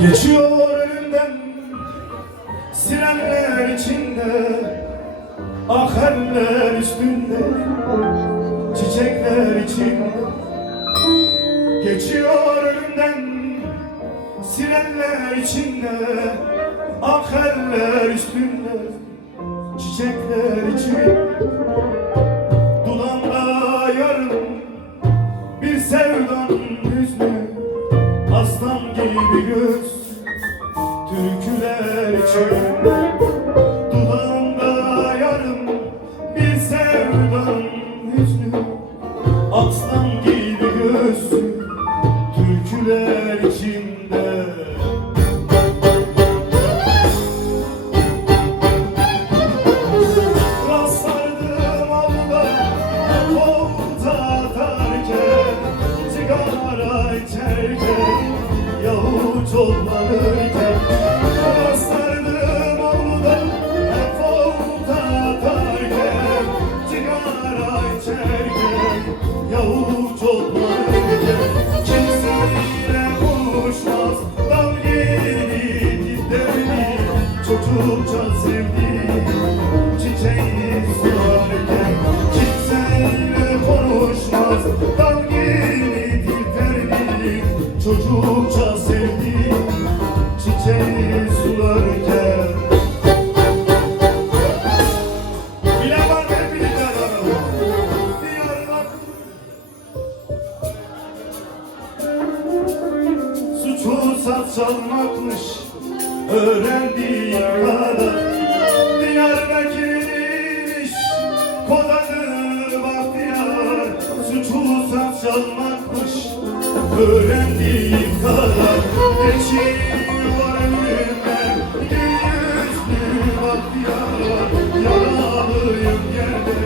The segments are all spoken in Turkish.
Geçiyor önümden sirenler içinde, akarlar üstünde, çiçekler içinde. Geçiyor önümden sirenler içinde, akarlar üstünde, çiçekler içinde. Dudağımda yarım bir sevdanın hüznü, aslan gibi göz türküler içinde. Dudağımda yarım bir sevdanın hüznü, aslan gibi göz türküler içinde. Rastlardım avluda koltuğa atarken, sigara içerken, yahu toplanırken. Rastlardım avluda koltuğa atarken, sigara içerken, yahu toplanırken. Kimseyle konuşmaz dal gibi diplerini, çocukça sevdiğim çiçeğini sularken. Kimseyle konuşmaz dal gibi diplerini, çocukça sevdiğim çiçeğini sularken. Bilen var mı birlikte Diyarbakır suçu saz çalmakmış öğrendiğim kadar. Diyarbakır'ıymış kodadır bahtiyar, suçu saz çalmakmış öğrendiğim kadar. Geçiyor önümden gül yüzlü bahtiyar, yaralıyım yerde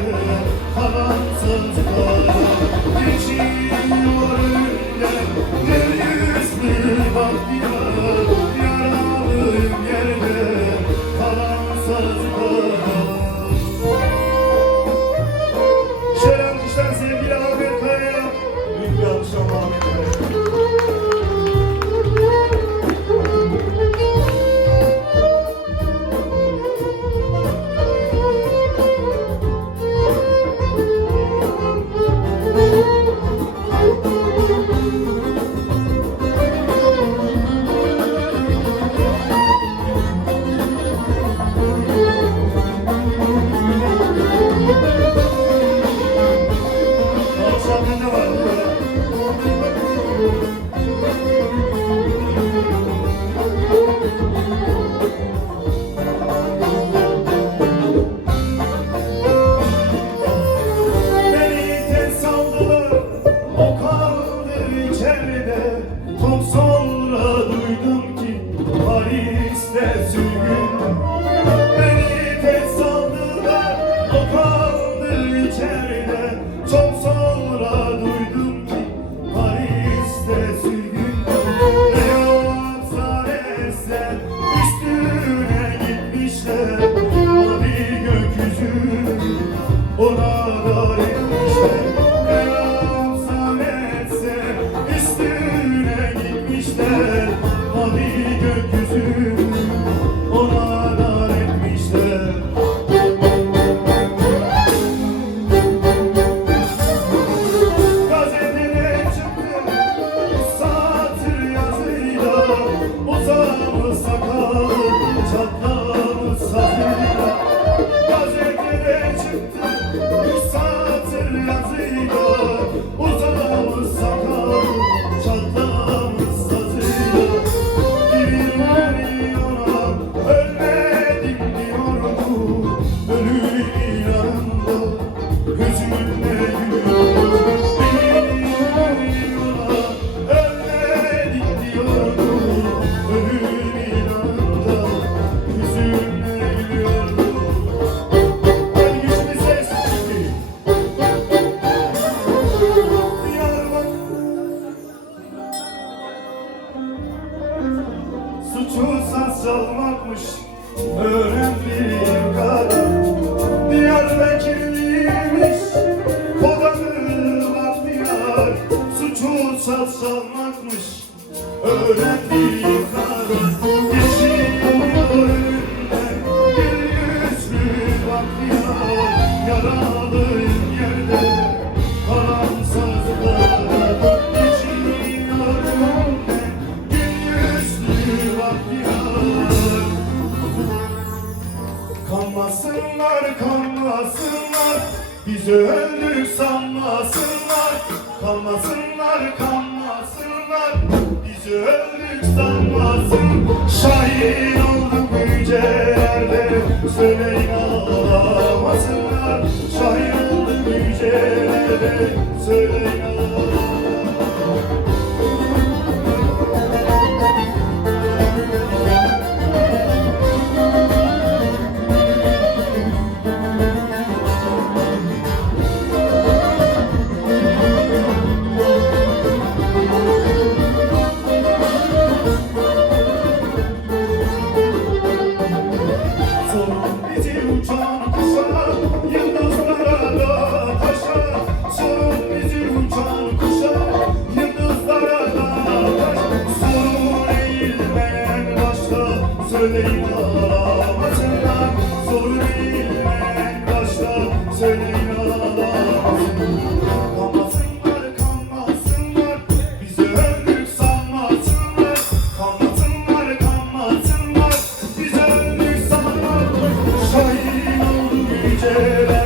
kalan sazlar. Geçiyor önümden gül yüzlü bahtiyar, yaralıyım yerde kalan sazlar. Şöyle alkışlar sevgili Ahmet Kaya'ya. Büyük bir akşam Ahmet Kaya'ya. Akşam ne var burada? Beni tez saldılar, o kaldı içeride. Çok sonra duydum ki Paris'te sürgün. Beni tez saldılar, o kaldı içeride. Çok sonra duydum ki Paris'te sürgün. Ne yoksa neyse üstüne gitmişler, mavi gökyüzü ona dar etmişler. Ne yoksa neyse üstüne gitmişler, mavi gökyüzü ona dar etmişler. Gazetede çıktı satır yazıyla, uzamı sakalı çatlamı sazıyla. Gazetede çıktı satır yazıyla, uzamı sakalı çatlamı sazıyla. Birileri ona ölmedim diyordu, ölüm yanında hüzünle gülüyordu. Birileri ona ölmedim diyordu, ölüm yanında hüzünle gülüyordu. Hadi güçlü ses çıkıyor. Diyarbakır suçu saz çalmakmış öğrendiğim kadar. Diyarbakırlıymış kodadır bahtiyar, suçu saz çalmakmış öğrendiğim kadar. sanmasınlar, kanmasınlar, kanmasınlar. Bizi öldük sanmasın. Şahin olduk yücelerde, söyleyin ağlamasınlar. Şahin olduk yücelerde, söyleyin ağlamasınlar. Bizi uçan kuşa, yıldızlara da taşa. Sorun bizi uçan kuşa, yıldızlara da taşa. Sorun eğilmeyen başta, söyleyin ağlamasınlar. Sorun eğilmeyen başta, söyleyin ağlamasınlar. Kanmasınlar, kanmasınlar, bizi öldük sanmasınlar. Kanmasınlar, kanmasınlar, bizi öldük sanmasınlar. Şahin oldu yüceler.